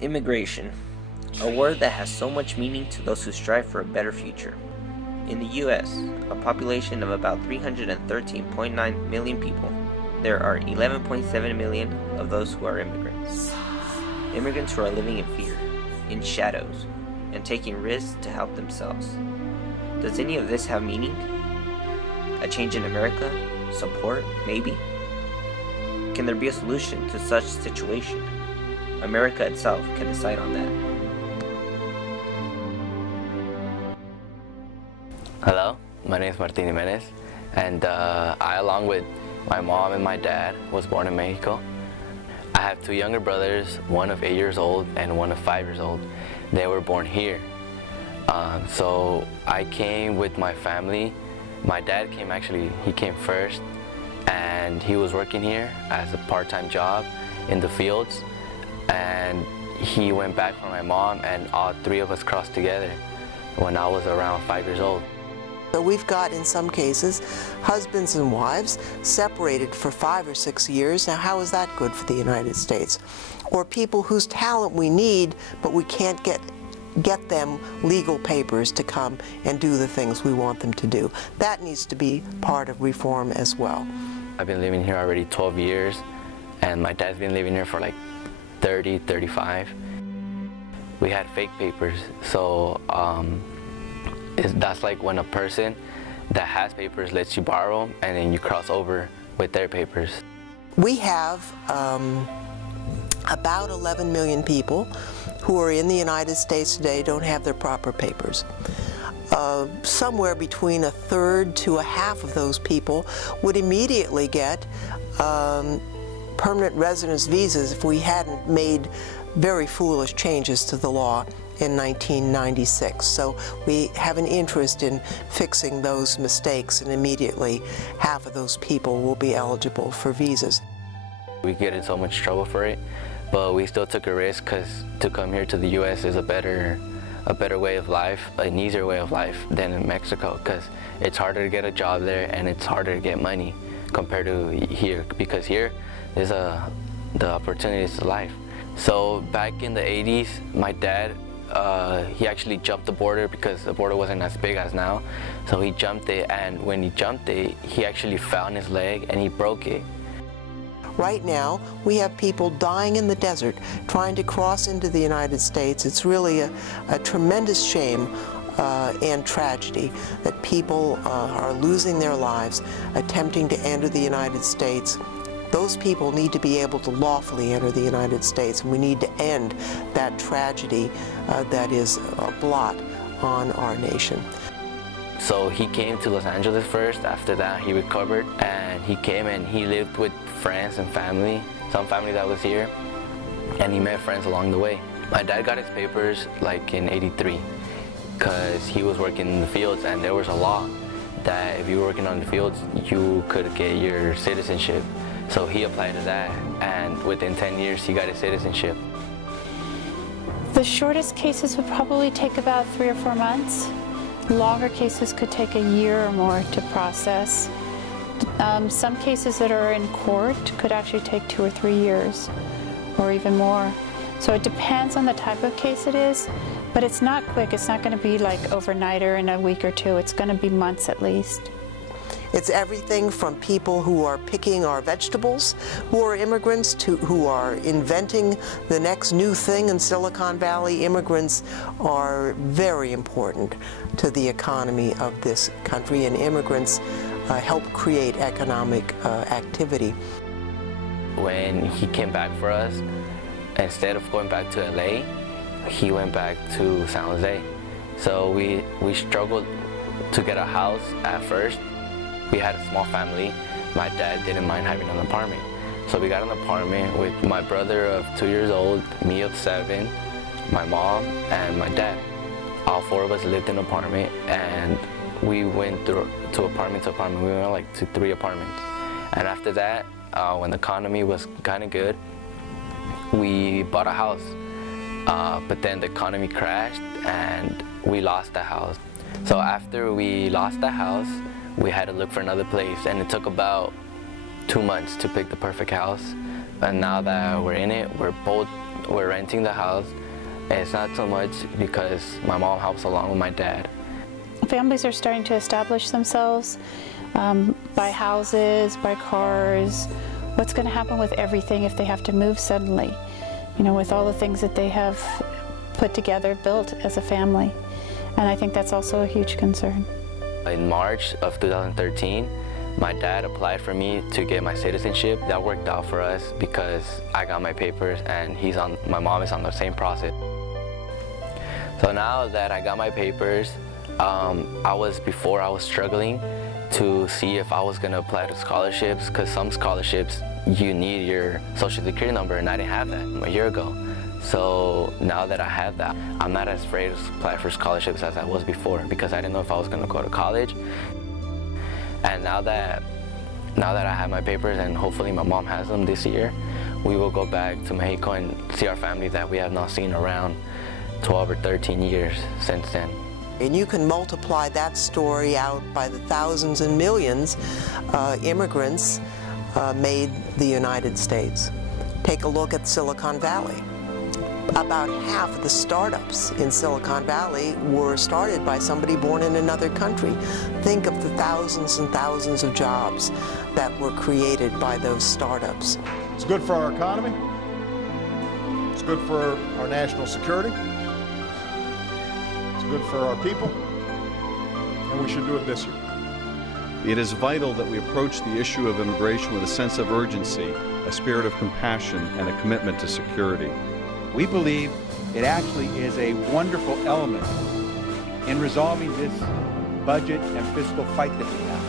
Immigration, a word that has so much meaning to those who strive for a better future. In the U.S., a population of about 313.9 million people, there are 11.7 million of those who are immigrants. Immigrants who are living in fear, in shadows, and taking risks to help themselves. Does any of this have meaning? A change in America? Support? Maybe? Can there be a solution to such situation? America itself can decide on that. Hello, my name is Martin Jimenez, and I, along with my mom and my dad, was born in Mexico. I have two younger brothers, one of 8 years old and one of 5 years old. They were born here. So I came with my family. My dad came he came first, and he was working here as a part-time job in the fields. And he went back for my mom, and all three of us crossed together when I was around 5 years old. So we've got, in some cases, husbands and wives separated for 5 or 6 years. Now, how is that good for the United States? Or people whose talent we need, but we can't get them legal papers to come and do the things we want them to do. That needs to be part of reform as well. I've been living here already 12 years, and my dad's been living here for like 30, 35. We had fake papers, so that's like when a person that has papers lets you borrow them, and then you cross over with their papers. We have about 11 million people who are in the United States today don't have their proper papers. Somewhere between a third to a half of those people would immediately get permanent residence visas if we hadn't made very foolish changes to the law in 1996. So we have an interest in fixing those mistakes, and immediately half of those people will be eligible for visas. We get in so much trouble for it, but we still took a risk because to come here to the U.S. is a better way of life, an easier way of life than in Mexico, because it's harder to get a job there and it's harder to get money compared to here, because here is the opportunities to life. So back in the 80s, my dad, he actually jumped the border because the border wasn't as big as now. So he jumped it, and when he jumped it, he actually fell on his leg and he broke it. Right now, we have people dying in the desert trying to cross into the United States. It's really a tremendous shame and tragedy that people are losing their lives attempting to enter the United States. Those people need to be able to lawfully enter the United States, and we need to end that tragedy that is a blot on our nation. So he came to Los Angeles first. After that, he recovered, and he came and he lived with friends and family, some family that was here, and he met friends along the way. My dad got his papers like in '83 because he was working in the fields, and there was a law that if you were working on the fields, you could get your citizenship. So he applied to that, and within 10 years, he got his citizenship. The shortest cases would probably take about 3 or 4 months. Longer cases could take a year or more to process. Some cases that are in court could actually take 2 or 3 years, or even more. So it depends on the type of case it is, but it's not quick. It's not going to be like overnight or in a week or two. It's going to be months at least. It's everything from people who are picking our vegetables, who are immigrants, to who are inventing the next new thing in Silicon Valley. Immigrants are very important to the economy of this country, and immigrants help create economic activity. When he came back for us, instead of going back to LA, he went back to San Jose. So we struggled to get a house at first. We had a small family. My dad didn't mind having an apartment. So we got an apartment with my brother of 2 years old, me of 7, my mom, and my dad. All 4 of us lived in an apartment, and we went to apartment to apartment. We went like to 3 apartments. And after that, when the economy was kind of good, we bought a house. But then the economy crashed and we lost the house. So after we lost the house, we had to look for another place, and it took about 2 months to pick the perfect house. And now that we're in it, we're both we're renting the house, and it's not so much because my mom helps along with my dad. Families are starting to establish themselves, buy houses, buy cars. What's going to happen with everything if they have to move suddenly? You know, with all the things that they have put together, built as a family. And I think that's also a huge concern. In March of 2013, my dad applied for me to get my citizenship. That worked out for us because I got my papers and my mom is on the same process. So now that I got my papers, I was struggling to see if I was going to apply to scholarships, because some scholarships you need your social security number, and I didn't have that a year ago. So now that I have that, I'm not as afraid to apply for scholarships as I was before, because I didn't know if I was going to go to college. And now that I have my papers, and hopefully my mom has them this year, we will go back to Mexico and see our family that we have not seen around 12 or 13 years since then. And you can multiply that story out by the thousands and millions immigrants made the United States. Take a look at Silicon Valley. About half of the startups in Silicon Valley were started by somebody born in another country. Think of the thousands and thousands of jobs that were created by those startups. It's good for our economy. It's good for our national security. It's good for our people. And we should do it this year. It is vital that we approach the issue of immigration with a sense of urgency, a spirit of compassion, and a commitment to security. We believe it actually is a wonderful element in resolving this budget and fiscal fight that we have.